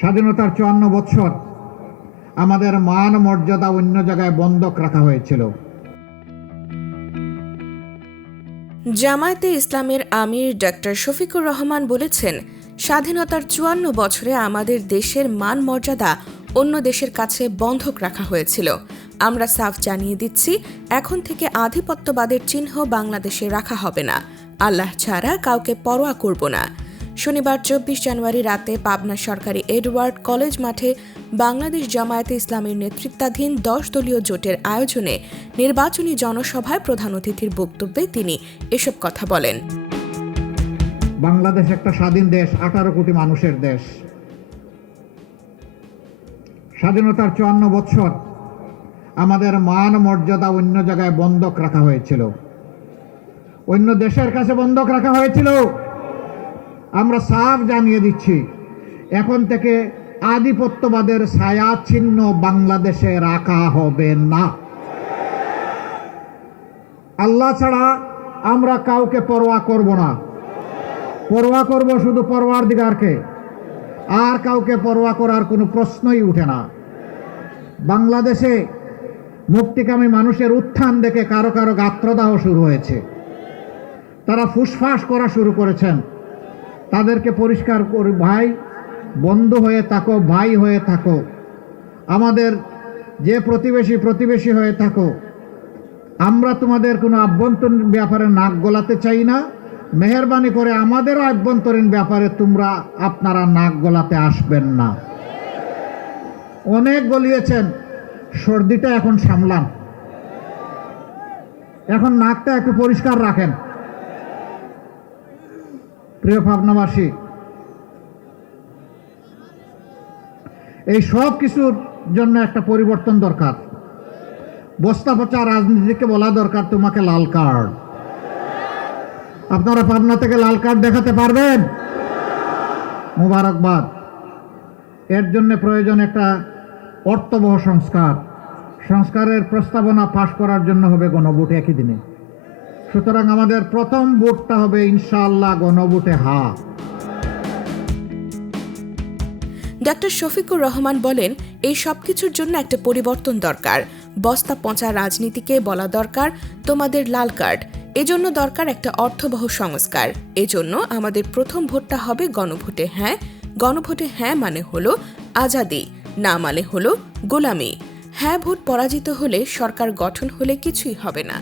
স্বাধীনতার ৫৪ বছর আমাদের মান মর্যাদা অন্য জায়গায় বন্ধক রাখা হয়েছিল। জামায়াতে ইসলামের আমির ডক্টর শফিকুর রহমান বলেছেন, স্বাধীনতার ৫৪ বছরে আমাদের দেশের মান মর্যাদা অন্য দেশের কাছে বন্ধক রাখা হয়েছিল। আমরা সাফ জানিয়ে দিচ্ছি, এখন থেকে আধিপত্যবাদের চিহ্ন বাংলাদেশে রাখা হবে না। আল্লাহ ছাড়া কাউকে পরোয়া করব না। শনিবার ২৪ জানুয়ারি রাতে পাবনা সরকারি এডওয়ার্ড কলেজ মাঠে বাংলাদেশ জামায়াতে ইসলামের নেতৃত্বাধীন ১০ দলীয় জোটের আয়োজনে নির্বাচনী জনসভায় প্রধান অতিথির বক্তব্যে তিনি এসব কথা বলেন। বাংলাদেশ একটা স্বাধীন দেশ, ১৮ কোটি মানুষের দেশ। স্বাধীনতার ৫৪ বছর আমাদের মান মর্যাদা অন্য জায়গায় বন্ধক রাখা হয়েছিল, অন্য দেশের কাছে বন্ধক রাখা হয়েছিল। আমরা সাফ জানিয়ে দিচ্ছি, এখন থেকে আধিপত্যবাদের ছায়া চিহ্ন বাংলাদেশে রাখা হবে না। আল্লাহ ছাড়া আমরা কাউকে পরোয়া করব না। পরোয়া করব শুধু পরওয়ারদিগারকে, আর কাউকে পরোয়া করার কোনো প্রশ্নই উঠে না। বাংলাদেশে মুক্তিকামী মানুষের উত্থান দেখে কারো কারো গাত্রদাহ শুরু হয়েছে, তারা ফুসফাস করা শুরু করেছেন। তাদেরকে পরিষ্কার করি, ভাই বন্ধু হয়ে থাকো, ভাই হয়ে থাকো, আমাদের যে প্রতিবেশী হয়ে থাকো। আমরা তোমাদের কোনো আভ্যন্তরীণ ব্যাপারে নাক গলাতে চাই না। মেহেরবানি করে আমাদেরও আভ্যন্তরীণ ব্যাপারে আপনারা নাক গলাতে আসবেন না। অনেক গলিয়েছেন, সর্দিটা এখন সামলান, এখন নাকটা একটু পরিষ্কার রাখেন। প্রিয় পাবনাবাসী, এই সব কিছুর জন্য একটা পরিবর্তন দরকার। বস্তা পচা রাজনীতিকে বলা দরকার তোমাকে লাল কার্ড। আপনারা পাবনা থেকে লাল কার্ড দেখাতে পারবেন? মুবারকবাদ। এর জন্য প্রয়োজন একটা অর্থবহ সংস্কারের প্রস্তাবনা পাশ করার জন্য হবে গণভোট একই দিনে। সুতরাং আমাদের প্রথম ভোটটা হবে ইনশাআল্লাহ গণভোটে হা। ডক্টর শফিকুর রহমান বলেন, এই সবকিছুর জন্য একটা পরিবর্তন দরকার। বস্তা পচা রাজনীতিকে বলা দরকার তোমাদের লাল কার্ড। এজন্য দরকার একটা অর্থবহ সংস্কার। এজন্য আমাদের প্রথম ভোটটা হবে গণভোটে হ্যাঁ। গণভোটে হ্যাঁ মানে হলো আজাদি, না মানে হলো গোলামি। হ্যাঁ ভোট পরাজিত হলে সরকার গঠন হলে কিছুই হবে না।